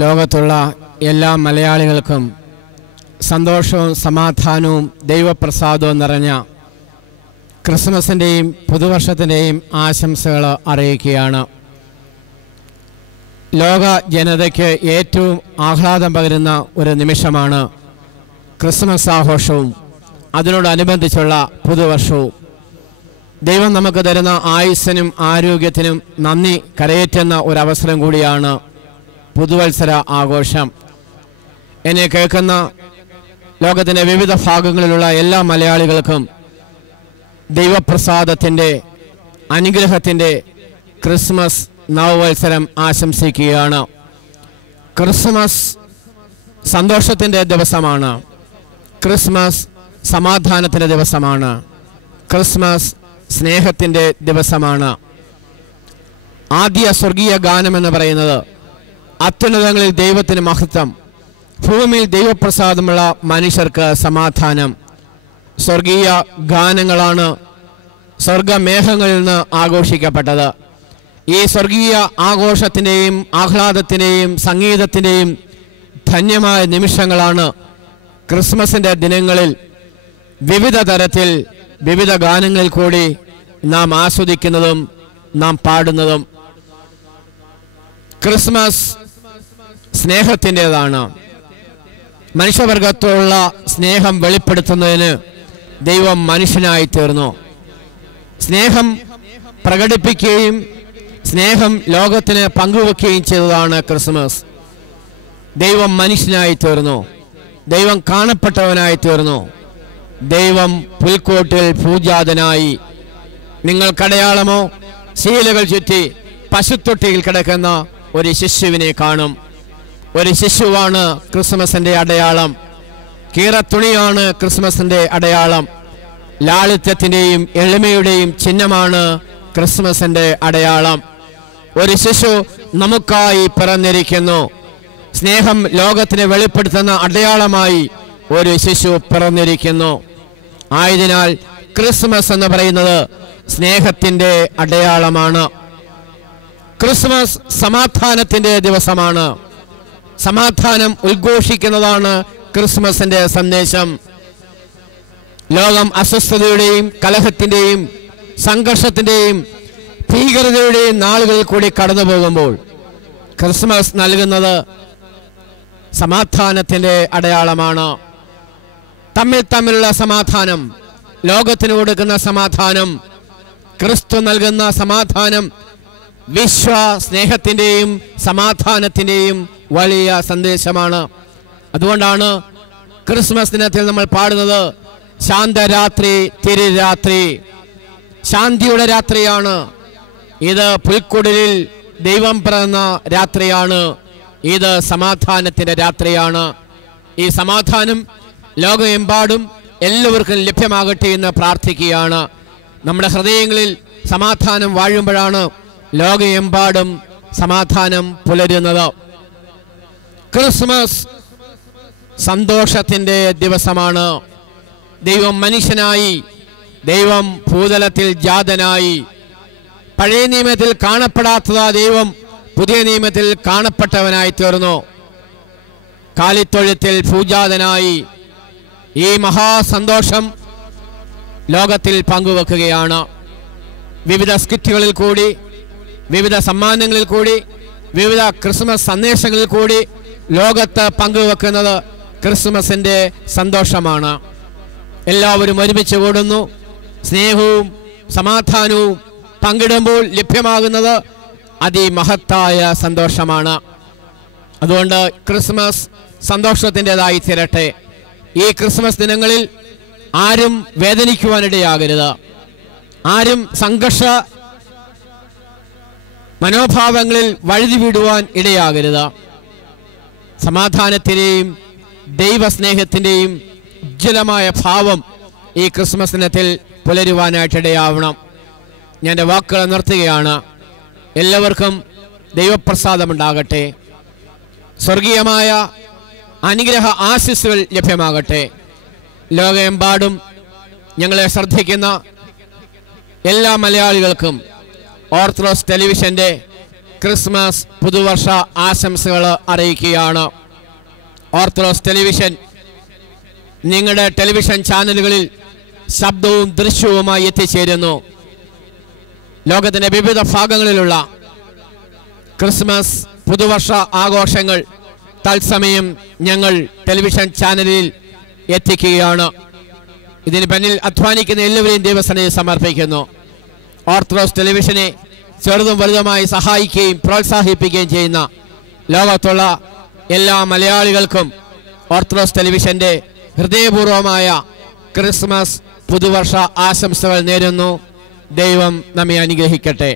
ലോകത്തുള്ള എല്ലാ മലയാളികൾക്കും സന്തോഷവും സമാധാനവും ദൈവപ്രസാദവും നിറഞ്ഞ ക്രിസ്മസിൻ്റെയും പുതുവർഷത്തിൻ്റെയും ആശംസകൾ അറിയിക്കുകയാണ്. ലോക ജനതയ്ക്ക് ഏറ്റവും ആഹ്ലാദം പകരുന്ന ഒരു നിമിഷമാണ് ക്രിസ്മസ് ആഘോഷവും അതിനോടനുബന്ധിച്ചുള്ള പുതുവർഷവും. ദൈവം നമുക്ക് തരുന്ന ആയുസ്സിനും ആരോഗ്യത്തിനും നന്ദി കരയേറ്റുന്ന ഒരവസരം കൂടിയാണ് പുതുവത്സര ആഘോഷം. എന്നെ കേൾക്കുന്ന ലോകത്തിൻ്റെ വിവിധ ഭാഗങ്ങളിലുള്ള എല്ലാ മലയാളികൾക്കും ദൈവപ്രസാദത്തിൻ്റെ അനുഗ്രഹത്തിൻ്റെ ക്രിസ്മസ് നവവത്സരം ആശംസിക്കുകയാണ്. ക്രിസ്മസ് സന്തോഷത്തിൻ്റെ ദിവസമാണ്. ക്രിസ്മസ് സമാധാനത്തിൻ്റെ ദിവസമാണ്. ക്രിസ്മസ് സ്നേഹത്തിൻ്റെ ദിവസമാണ്. ആദ്യ സ്വർഗീയ ഗാനം എന്ന് പറയുന്നത് അത്യുന്നതങ്ങളിൽ ദൈവത്തിന് മഹത്വം, ഭൂമിയിൽ ദൈവപ്രസാദമുള്ള മനുഷ്യർക്ക് സമാധാനം. സ്വർഗീയ ഗാനങ്ങളാണ് സ്വർഗമേഘങ്ങളിൽ നിന്ന് ആഘോഷിക്കപ്പെട്ടത്. ഈ സ്വർഗീയ ആഘോഷത്തിൻ്റെയും ആഹ്ലാദത്തിൻ്റെയും സംഗീതത്തിൻ്റെയും ധന്യമായ നിമിഷങ്ങളാണ് ക്രിസ്മസിൻ്റെ ദിനങ്ങളിൽ വിവിധ തരത്തിൽ വിവിധ ഗാനങ്ങളിൽ കൂടി നാം ആസ്വദിക്കുന്നതും നാം പാടുന്നതും. ക്രിസ്മസ് സ്നേഹത്തിൻ്റെതാണ്. മനുഷ്യവർഗത്തോടുള്ള സ്നേഹം വെളിപ്പെടുത്തുന്നതിന് ദൈവം മനുഷ്യനായി തീർന്നു. സ്നേഹം പ്രകടിപ്പിക്കുകയും സ്നേഹം ലോകത്തിന് പങ്കുവെക്കുകയും ചെയ്തതാണ് ക്രിസ്മസ്. ദൈവം മനുഷ്യനായി തീർന്നു. ദൈവം കാണപ്പെട്ടവനായി തീർന്നു. ദൈവം പുൽക്കൂട്ടിൽ പൂജാതനായി. നിങ്ങൾക്കടയാളമോ ശീലകൾ ചുറ്റി പശുത്തൊട്ടിയിൽ കിടക്കുന്ന ഒരു ശിശുവിനെ കാണും. ഒരു ശിശുവാണ് ക്രിസ്മസിൻ്റെ അടയാളം. കീറത്തുണിയാണ് ക്രിസ്മസിൻ്റെ അടയാളം. ലാളിത്യത്തിൻ്റെയും എളിമയുടെയും ചിഹ്നമാണ് ക്രിസ്മസിൻ്റെ അടയാളം. ഒരു ശിശു നമുക്കായി പിറന്നിരിക്കുന്നു. സ്നേഹം ലോകത്തിന് വെളിപ്പെടുത്തുന്ന അടയാളമായി ഒരു ശിശു പിറന്നിരിക്കുന്നു. ആയതിനാൽ ക്രിസ്മസ് എന്ന് പറയുന്നത് സ്നേഹത്തിൻ്റെ അടയാളമാണ്. ക്രിസ്മസ് സമാധാനത്തിൻ്റെ ദിവസമാണ്. സമാധാനം ഉദ്ഘോഷിക്കുന്നതാണ് ക്രിസ്മസിൻ്റെ സന്ദേശം. ലോകം അസ്വസ്ഥതയുടെയും കലഹത്തിൻ്റെയും സംഘർഷത്തിൻ്റെയും ഭീകരതയുടെയും നാളുകളിൽ കൂടി കടന്നു പോകുമ്പോൾ ക്രിസ്മസ് നൽകുന്നത് സമാധാനത്തിൻ്റെ അടയാളമാണ്. തമ്മിലുള്ള സമാധാനം, ലോകത്തിന് കൊടുക്കുന്ന സമാധാനം, ക്രിസ്തു നൽകുന്ന സമാധാനം സ്നേഹത്തിൻ്റെയും സമാധാനത്തിൻ്റെയും വലിയ സന്ദേശമാണ്. അതുകൊണ്ടാണ് ക്രിസ്മസ് ദിനത്തിൽ നമ്മൾ പാടുന്നത് ശാന്തരാത്രി തിരുരാത്രി. ശാന്തിയുടെ രാത്രിയാണ് ഇത്. പുൽക്കുടലിൽ ദൈവം പിറന്ന രാത്രിയാണ് ഇത്. സമാധാനത്തിൻ്റെ രാത്രിയാണ്. ഈ സമാധാനം ലോകമെമ്പാടും എല്ലാവർക്കും ലഭ്യമാകട്ടെ എന്ന് പ്രാർത്ഥിക്കുകയാണ്. നമ്മുടെ ഹൃദയങ്ങളിൽ സമാധാനം വാഴുമ്പോഴാണ് ലോകമെമ്പാടും സമാധാനം പുലരുന്നത്. ക്രിസ്മസ് സന്തോഷത്തിൻ്റെ ദിവസമാണ്. ദൈവം മനുഷ്യനായി. ദൈവം ഭൂതലത്തിൽ ജാതനായി. പഴയ നിയമത്തിൽ കാണപ്പെടാത്തതാ ദൈവം പുതിയ നിയമത്തിൽ കാണപ്പെട്ടവനായി തീർന്നു. കാലിത്തൊഴുത്തിൽ പൂജാതനായി. ഈ മഹാസന്തോഷം ലോകത്തിൽ പങ്കുവെക്കുകയാണ്. വിവിധ സ്കിറ്റുകളിൽ കൂടി, വിവിധ സമ്മാനങ്ങളിൽ കൂടി, വിവിധ ക്രിസ്മസ് സന്ദേശങ്ങളിൽ കൂടി ലോകത്ത് പങ്കുവെക്കുന്നത് ക്രിസ്മസിൻ്റെ സന്തോഷമാണ്. എല്ലാവരും ഒരുമിച്ച് കൂടുന്നു. സ്നേഹവും സമാധാനവും പങ്കിടുമ്പോൾ ലഭ്യമാകുന്നത് അതിമഹത്തായ സന്തോഷമാണ്. അതുകൊണ്ട് ക്രിസ്മസ് സന്തോഷത്തിൻ്റെതായി തീരട്ടെ. ഈ ക്രിസ്മസ് ദിനങ്ങളിൽ ആരും വേദനിക്കുവാനിടയാകരുത്. ആരും സംഘർഷ മനോഭാവങ്ങളിൽ വഴുതി വിടുവാൻ ഇടയാകരുത്. സമാധാനത്തിൻ്റെയും ദൈവസ്നേഹത്തിൻ്റെയും ഉജ്ജ്വലമായ ഭാവം ഈ ക്രിസ്മസ് ദിനത്തിൽ പുലരുവാനായിട്ടിടയാവണം. ഞാൻ എൻ്റെ വാക്കുകൾ നിർത്തുകയാണ്. എല്ലാവർക്കും ദൈവപ്രസാദമുണ്ടാകട്ടെ. സ്വർഗീയമായ അനുഗ്രഹ ആശിസ്സുകൾ ലഭ്യമാകട്ടെ. ലോകമെമ്പാടും ഞങ്ങളെ ശ്രദ്ധിക്കുന്ന എല്ലാ മലയാളികൾക്കും ഓർത്തഡോക്സ് ടെലിവിഷൻ്റെ ക്രിസ്മസ് പുതുവർഷ ആശംസകൾ അറിയിക്കുകയാണ്. ഓർത്തഡോക്സ് ടെലിവിഷൻ നിങ്ങളുടെ ടെലിവിഷൻ ചാനലുകളിൽ ശബ്ദവും ദൃശ്യവുമായി എത്തിച്ചേരുന്നു. ലോകത്തിൻ്റെ വിവിധ ഭാഗങ്ങളിലുള്ള ക്രിസ്മസ് പുതുവർഷ ആഘോഷങ്ങൾ തത്സമയം ഞങ്ങൾ ടെലിവിഷൻ ചാനലിൽ എത്തിക്കുകയാണ്. ഇതിന് പിന്നിൽ അധ്വാനിക്കുന്ന എല്ലാവരെയും ദൈവസന്നിധിയിൽ സമർപ്പിക്കുന്നു. ഓർത്തഡോക്സ് ടെലിവിഷനെ ചെറുതും വലുതുമായി സഹായിക്കുകയും പ്രോത്സാഹിപ്പിക്കുകയും ചെയ്യുന്ന ലോകത്തുള്ള എല്ലാ മലയാളികൾക്കും ഓർത്തഡോക്സ് ടെലിവിഷൻ്റെ ഹൃദയപൂർവമായ ക്രിസ്മസ് പുതുവർഷ ആശംസകൾ നേരുന്നു. ദൈവം നമ്മെ അനുഗ്രഹിക്കട്ടെ.